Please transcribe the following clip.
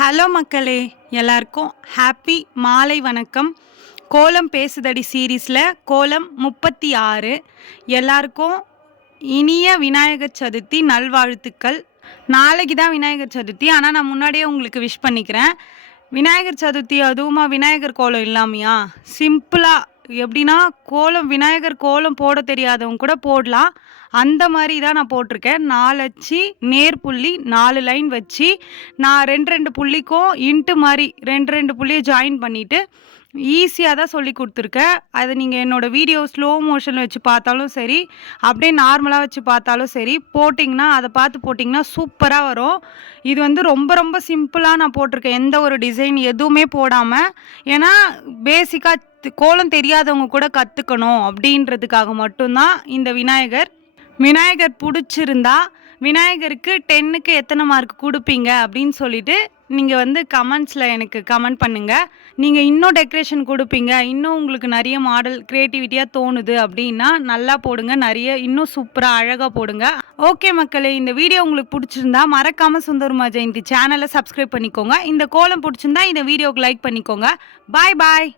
Hello மக்களே, எல்லாருக்கும் happy மாலை வணக்கம். கோலம் பேசுதடி சீரீஸில் கோலம் 36. எல்லாருக்கும் இனிய விநாயகர் சதுர்த்தி நல்வாழ்த்துக்கள். நாளைக்கு தான் விநாயகர் சதுர்த்தி, ஆனால் நான் முன்னாடியே உங்களுக்கு விஷ் பண்ணிக்கிறேன். விநாயகர் சதுர்த்தி அதுவுமா விநாயகர் கோலம் இல்லாமையா? சிம்பிளாக எப்படின்னா விநாயகர் கோலம் போட தெரியாதவங்க கூட போடலாம். அந்த மாதிரி தான் நான் போட்டிருக்கேன். 4 அச்சு நேர்புள்ளி 4 லைன் வச்சு நான் 2 புள்ளிக்கும் இன்ட்டு மாதிரி 2 புள்ளியை ஜாயின் பண்ணிவிட்டு ஈஸியாக தான் சொல்லி கொடுத்துருக்கேன். அதை நீங்கள் என்னோடய வீடியோ ஸ்லோ மோஷனில் வச்சு பார்த்தாலும் சரி, அப்படியே நார்மலாக வச்சு பார்த்தாலும் சரி, போட்டிங்கன்னா அதை பார்த்து போட்டிங்கன்னா சூப்பராக வரும். இது வந்து ரொம்ப ரொம்ப சிம்பிளாக நான் போட்டிருக்கேன், எந்த ஒரு டிசைன் எதுவுமே போடாமல். ஏன்னா பேசிக்காக கோலம் தெரியாதவங்க கூட கற்றுக்கணும் அப்படின்றதுக்காக மட்டும்தான் இந்த விநாயகர் பிடிச்சிருந்தா விநாயகருக்கு 10க்கு எத்தனை மார்க் கொடுப்பீங்க அப்படின்னு சொல்லிட்டு நீங்கள் வந்து கமெண்ட்ஸில் எனக்கு கமெண்ட் பண்ணுங்கள். நீங்கள் இன்னும் டெக்கரேஷன் கொடுப்பீங்க, இன்னும் உங்களுக்கு நிறைய மாடல் க்ரியேட்டிவிட்டியாக தோணுது அப்படின்னா நல்லா போடுங்க, நிறைய இன்னும் சூப்பராக அழகாக போடுங்க. ஓகே மக்களே, இந்த வீடியோ உங்களுக்கு பிடிச்சிருந்தா மறக்காமல் சுந்தர்மா ஜெயந்தி சேனலை சப்ஸ்கிரைப் பண்ணிக்கோங்க. இந்த கோலம் பிடிச்சிருந்தா இந்த வீடியோவுக்கு லைக் பண்ணிக்கோங்க. பாய் பாய்.